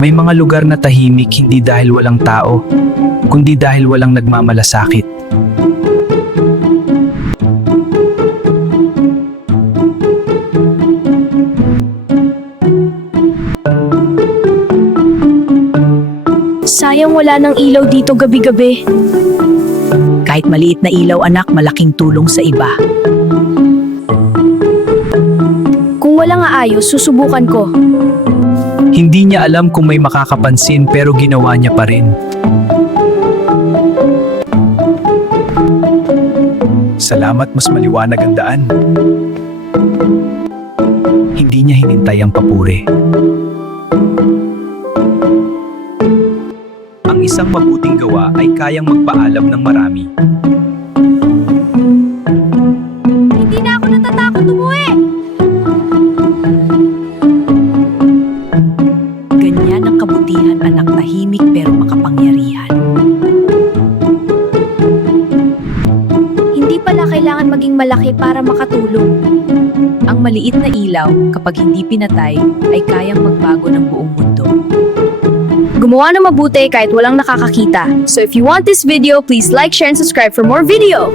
May mga lugar na tahimik hindi dahil walang tao, kundi dahil walang nagmamalasakit. Sayang wala ng ilaw dito gabi-gabi. Kahit maliit na ilaw anak, malaking tulong sa iba. Kung wala nga ayos, susubukan ko. Hindi niya alam kung may makakapansin pero ginawa niya pa rin. Salamat, mas maliwanag ang daan. Hindi niya hinintay ang papuri. Ang isang mabuting gawa ay kayang magpaalam ng marami. Hindi na ako natatakot umuwi! Ganyan ang kabutihan anak, tahimik pero makapangyarihan. Hindi pala kailangan maging malaki para makatulong. Ang maliit na ilaw, kapag hindi pinatay, ay kayang magbago ng buong mundo. Gumawa ng mabuti kahit walang nakakakita. So if you want this video, please like, share, and subscribe for more video!